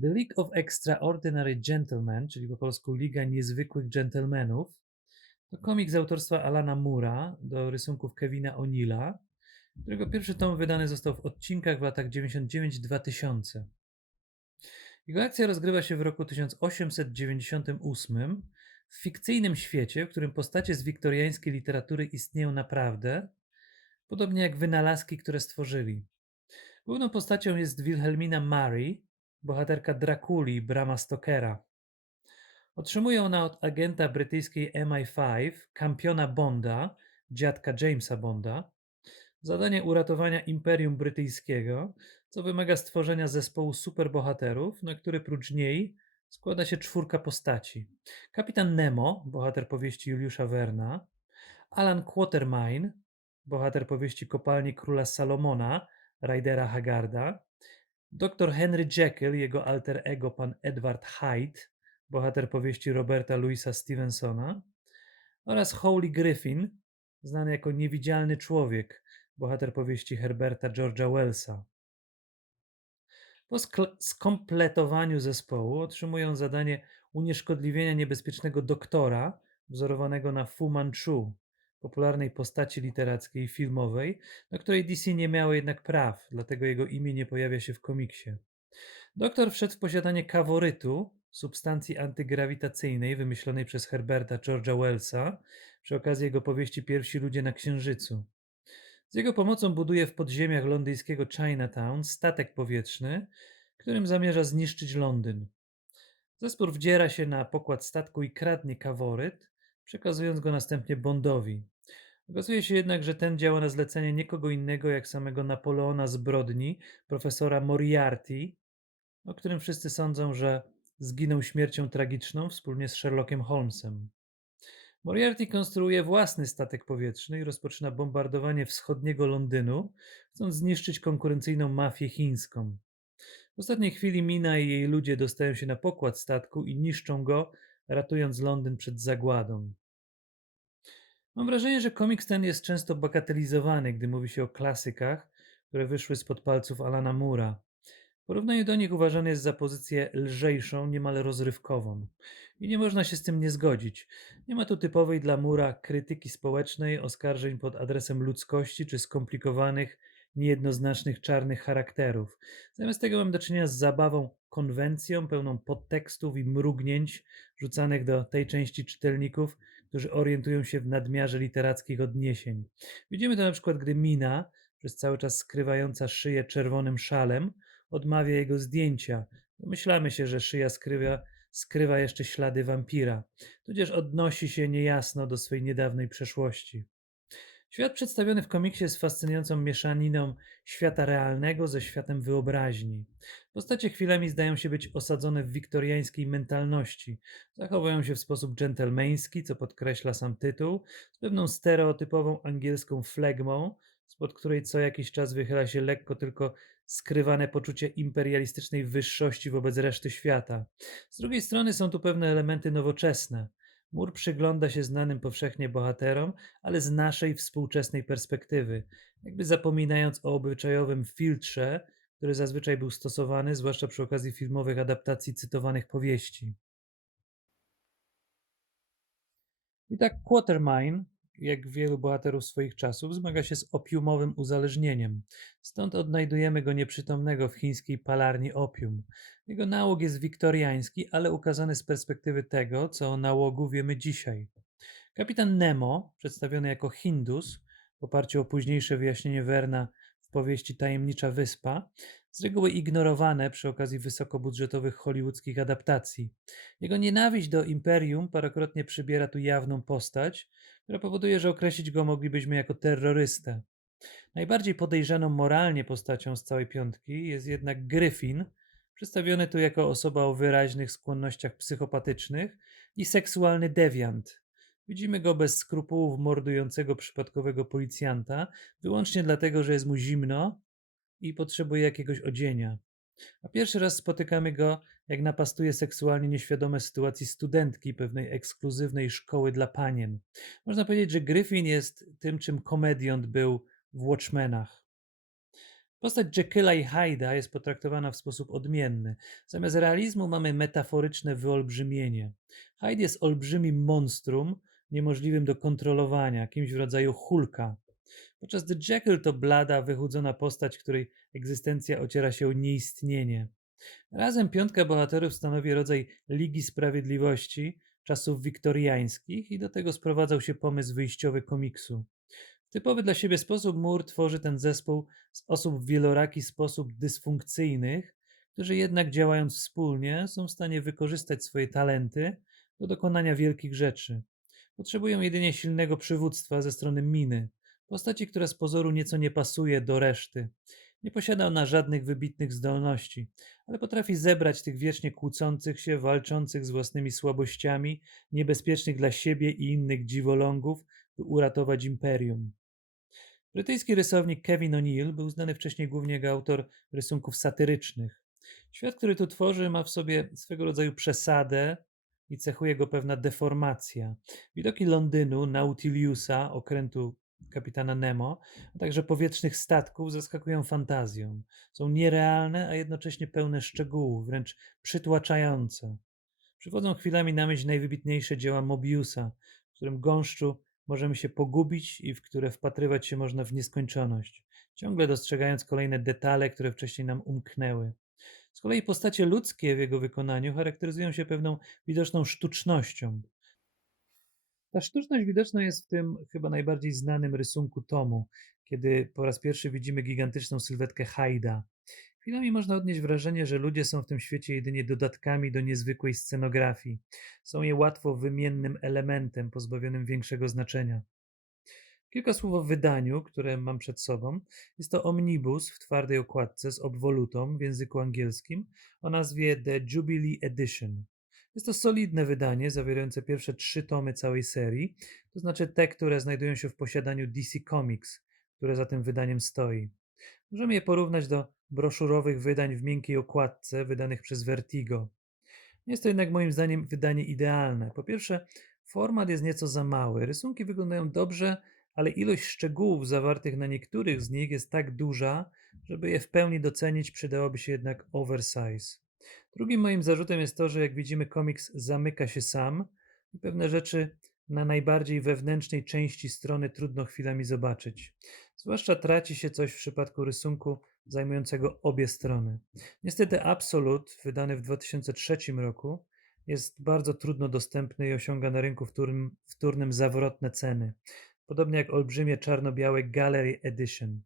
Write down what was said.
The League of Extraordinary Gentlemen, czyli po polsku Liga Niezwykłych Gentlemanów, to komiks autorstwa Alana Mura do rysunków Kevina O'Neilla, którego pierwszy tom wydany został w odcinkach w latach 99-2000. Jego akcja rozgrywa się w roku 1898 w fikcyjnym świecie, w którym postacie z wiktoriańskiej literatury istnieją naprawdę, podobnie jak wynalazki, które stworzyli. Główną postacią jest Wilhelmina Murray, bohaterka Drakuli Brama Stokera. Otrzymuje ona od agenta brytyjskiej MI5, kampiona Bonda, dziadka Jamesa Bonda, zadanie uratowania Imperium Brytyjskiego, co wymaga stworzenia zespołu superbohaterów, na który prócz niej składa się czwórka postaci. Kapitan Nemo, bohater powieści Juliusza Werna, Alan Quatermain, bohater powieści Kopalni Króla Salomona, Rydera Haggarda, dr Henry Jekyll, jego alter ego pan Edward Hyde, bohater powieści Roberta Louisa Stevensona oraz Holy Griffin, znany jako Niewidzialny Człowiek, bohater powieści Herberta George'a Wellsa. Po skompletowaniu zespołu otrzymują zadanie unieszkodliwienia niebezpiecznego doktora, wzorowanego na Fu Manchu, popularnej postaci literackiej i filmowej, na której DC nie miało jednak praw, dlatego jego imię nie pojawia się w komiksie. Doktor wszedł w posiadanie kaworytu, substancji antygrawitacyjnej wymyślonej przez Herberta George'a Wellsa przy okazji jego powieści Pierwsi ludzie na Księżycu. Z jego pomocą buduje w podziemiach londyńskiego Chinatown statek powietrzny, którym zamierza zniszczyć Londyn. Zespół wdziera się na pokład statku i kradnie kaworyt, przekazując go następnie Bondowi. Okazuje się jednak, że ten działa na zlecenie nikogo innego jak samego Napoleona zbrodni, profesora Moriarty, o którym wszyscy sądzą, że zginął śmiercią tragiczną wspólnie z Sherlockiem Holmesem. Moriarty konstruuje własny statek powietrzny i rozpoczyna bombardowanie wschodniego Londynu, chcąc zniszczyć konkurencyjną mafię chińską. W ostatniej chwili Mina i jej ludzie dostają się na pokład statku i niszczą go, ratując Londyn przed zagładą. Mam wrażenie, że komiks ten jest często bagatelizowany, gdy mówi się o klasykach, które wyszły spod palców Alana Mura. W porównaniu do nich uważany jest za pozycję lżejszą, niemal rozrywkową. I nie można się z tym nie zgodzić. Nie ma tu typowej dla Mura krytyki społecznej, oskarżeń pod adresem ludzkości czy skomplikowanych, niejednoznacznych czarnych charakterów. Zamiast tego mam do czynienia z zabawą konwencją pełną podtekstów i mrugnięć rzucanych do tej części czytelników, którzy orientują się w nadmiarze literackich odniesień. Widzimy to na przykład, gdy Mina, przez cały czas skrywająca szyję czerwonym szalem, odmawia jego zdjęcia. Domyślamy się, że szyja skrywa, skrywa jeszcze ślady wampira, tudzież odnosi się niejasno do swej niedawnej przeszłości. Świat przedstawiony w komiksie jest fascynującą mieszaniną świata realnego ze światem wyobraźni. Postacie chwilami zdają się być osadzone w wiktoriańskiej mentalności. Zachowują się w sposób dżentelmeński, co podkreśla sam tytuł, z pewną stereotypową angielską flegmą, spod której co jakiś czas wychyla się lekko tylko skrywane poczucie imperialistycznej wyższości wobec reszty świata. Z drugiej strony są tu pewne elementy nowoczesne. Mur przygląda się znanym powszechnie bohaterom, ale z naszej współczesnej perspektywy, jakby zapominając o obyczajowym filtrze, który zazwyczaj był stosowany, zwłaszcza przy okazji filmowych adaptacji cytowanych powieści. I tak Quatermain, jak wielu bohaterów swoich czasów, zmaga się z opiumowym uzależnieniem. Stąd odnajdujemy go nieprzytomnego w chińskiej palarni opium. Jego nałóg jest wiktoriański, ale ukazany z perspektywy tego, co o nałogu wiemy dzisiaj. Kapitan Nemo, przedstawiony jako Hindus, w oparciu o późniejsze wyjaśnienie Werna w powieści Tajemnicza Wyspa, z reguły ignorowane przy okazji wysokobudżetowych hollywoodzkich adaptacji. Jego nienawiść do imperium parokrotnie przybiera tu jawną postać, która powoduje, że określić go moglibyśmy jako terrorystę. Najbardziej podejrzaną moralnie postacią z całej piątki jest jednak Gryfin, przedstawiony tu jako osoba o wyraźnych skłonnościach psychopatycznych i seksualny dewiant. Widzimy go bez skrupułów mordującego przypadkowego policjanta, wyłącznie dlatego, że jest mu zimno i potrzebuje jakiegoś odzienia. A pierwszy raz spotykamy go, jak napastuje seksualnie nieświadome sytuacji studentki pewnej ekskluzywnej szkoły dla panien. Można powiedzieć, że Griffin jest tym, czym komediant był w Watchmenach. Postać Jekylla i Hyda jest potraktowana w sposób odmienny. Zamiast realizmu mamy metaforyczne wyolbrzymienie. Hyde jest olbrzymim monstrum, niemożliwym do kontrolowania, kimś w rodzaju hulka. Podczas gdy Jekyll to blada, wychudzona postać, której egzystencja ociera się o nieistnienie. Razem piątka bohaterów stanowi rodzaj Ligi Sprawiedliwości czasów wiktoriańskich i do tego sprowadzał się pomysł wyjściowy komiksu. W typowy dla siebie sposób Moore tworzy ten zespół z osób w wieloraki sposób dysfunkcyjnych, którzy jednak działając wspólnie są w stanie wykorzystać swoje talenty do dokonania wielkich rzeczy. Potrzebują jedynie silnego przywództwa ze strony Miny, postaci, która z pozoru nieco nie pasuje do reszty. Nie posiada ona żadnych wybitnych zdolności, ale potrafi zebrać tych wiecznie kłócących się, walczących z własnymi słabościami, niebezpiecznych dla siebie i innych dziwolągów, by uratować imperium. Brytyjski rysownik Kevin O'Neill był znany wcześniej głównie jako autor rysunków satyrycznych. Świat, który tu tworzy, ma w sobie swego rodzaju przesadę i cechuje go pewna deformacja. Widoki Londynu, Nautiliusa, okrętu kapitana Nemo, a także powietrznych statków zaskakują fantazją. Są nierealne, a jednocześnie pełne szczegółów, wręcz przytłaczające. Przywodzą chwilami na myśl najwybitniejsze dzieła Mobiusa, w którym gąszczu możemy się pogubić i w które wpatrywać się można w nieskończoność, ciągle dostrzegając kolejne detale, które wcześniej nam umknęły. Z kolei postacie ludzkie w jego wykonaniu charakteryzują się pewną widoczną sztucznością. Ta sztuczność widoczna jest w tym chyba najbardziej znanym rysunku tomu, kiedy po raz pierwszy widzimy gigantyczną sylwetkę Hyda. Chwilami można odnieść wrażenie, że ludzie są w tym świecie jedynie dodatkami do niezwykłej scenografii. Są je łatwo wymiennym elementem, pozbawionym większego znaczenia. Kilka słów o wydaniu, które mam przed sobą. Jest to omnibus w twardej okładce z obwolutą w języku angielskim o nazwie The Jubilee Edition. Jest to solidne wydanie zawierające pierwsze trzy tomy całej serii, to znaczy te, które znajdują się w posiadaniu DC Comics, które za tym wydaniem stoi. Możemy je porównać do broszurowych wydań w miękkiej okładce wydanych przez Vertigo. Jest to jednak moim zdaniem wydanie idealne. Po pierwsze, format jest nieco za mały, rysunki wyglądają dobrze, ale ilość szczegółów zawartych na niektórych z nich jest tak duża, żeby je w pełni docenić, przydałoby się jednak oversize. Drugim moim zarzutem jest to, że jak widzimy, komiks zamyka się sam i pewne rzeczy na najbardziej wewnętrznej części strony trudno chwilami zobaczyć. Zwłaszcza traci się coś w przypadku rysunku zajmującego obie strony. Niestety Absolut, wydany w 2003 roku, jest bardzo trudno dostępny i osiąga na rynku wtórnym, wtórnym zawrotne ceny. Podobnie jak olbrzymie czarno-białe Gallery Edition.